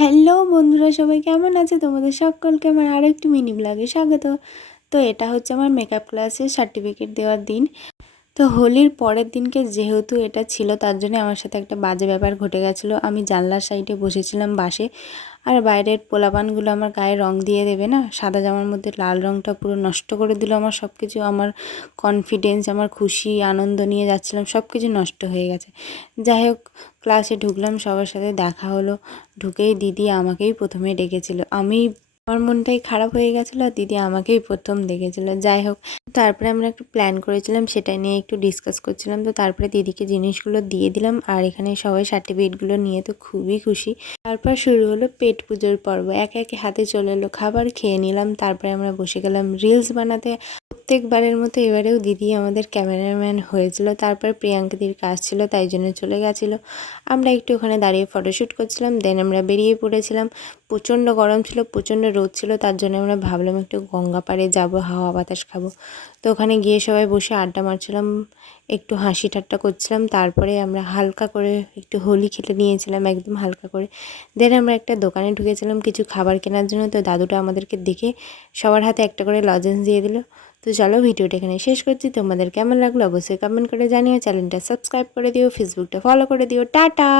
Hello বন্ধুরা, সবাই কেমন আছে? তোমাদের সকলকে আমার আরেকটি মিনি ব্লগে স্বাগত। তো এটা হচ্ছে আমার মেকআপ ক্লাসের সার্টিফিকেট দেওয়ার দিন। তো হোলির পরের দিনকে যেহেতু এটা ছিল, তার জন্য আমার সাথে একটা বাজে ব্যাপার ঘটে গেছিলো। আমি জানলার সাইডে বসেছিলাম বাসে, আর বাইরের পোলাপানগুলো আমার গায়ে রং দিয়ে দেবে না, সাদা জামার মধ্যে লাল রংটা পুরো নষ্ট করে দিল আমার সব কিছু। আমার কনফিডেন্স, আমার খুশি আনন্দ নিয়ে যাচ্ছিলাম, সব কিছু নষ্ট হয়ে গেছে। যাই হোক, ক্লাসে ঢুকলাম, সবার সাথে দেখা হলো। ঢুকেই দিদি আমাকেই প্রথমে ডেকেছিল। আমার মনটাই খারাপ হয়ে গেছিলো, আর দিদি আমাকেই প্রথম দেখেছিল। যাই হোক, তারপরে আমরা একটু প্ল্যান করেছিলাম, সেটা নিয়ে একটু ডিসকাস করছিলাম। তো তারপরে দিদিকে জিনিসগুলো দিয়ে দিলাম, আর এখানে সবাই সার্টিফিকেটগুলো নিয়ে তো খুবই খুশি। তারপর শুরু হলো পেট পুজোর পর্ব। একে একে হাতে চলে এলো খাবার, খেয়ে নিলাম। তারপরে আমরা বসে গেলাম রিলস বানাতে। প্রত্যেকবারের মতো এবারেও দিদি আমাদের ক্যামেরাম্যান হয়েছিল। তারপর প্রিয়াঙ্কাদির কাজ ছিল, তাই জন্য চলে গেছিলো। আমরা একটু ওখানে দাঁড়িয়ে ফটোশ্যুট করছিলাম, দেন আমরা বেরিয়ে পড়েছিলাম। প্রচণ্ড গরম ছিল, প্রচণ্ড রোদ ছিল, তার জন্য আমরা ভাবলাম একটু গঙ্গা পাড়ে যাবো, হাওয়া বাতাস খাবো। তো ওখানে গিয়ে সবাই বসে আড্ডা মারছিলাম, একটু হাসি ঠাট্টা করছিলাম। তারপরে আমরা হালকা করে একটু হোলি খেলে নিয়েছিলাম, একদম হালকা করে। দেন আমরা একটা দোকানে ঢুকেছিলাম কিছু খাবার কেনার জন্য। তো দাদুটা আমাদেরকে দেখে সবার হাতে একটা করে লজেন্স দিয়ে দিল। তো চলো, ভিডিওটা এখানে শেষ করছি। তোমাদের কেমন লাগলো অবশ্যই কমেন্ট করে জানিও। চ্যানেলটা সাবস্ক্রাইব করে দিও, ফেসবুকটা ফলো করে দিও। টাটা।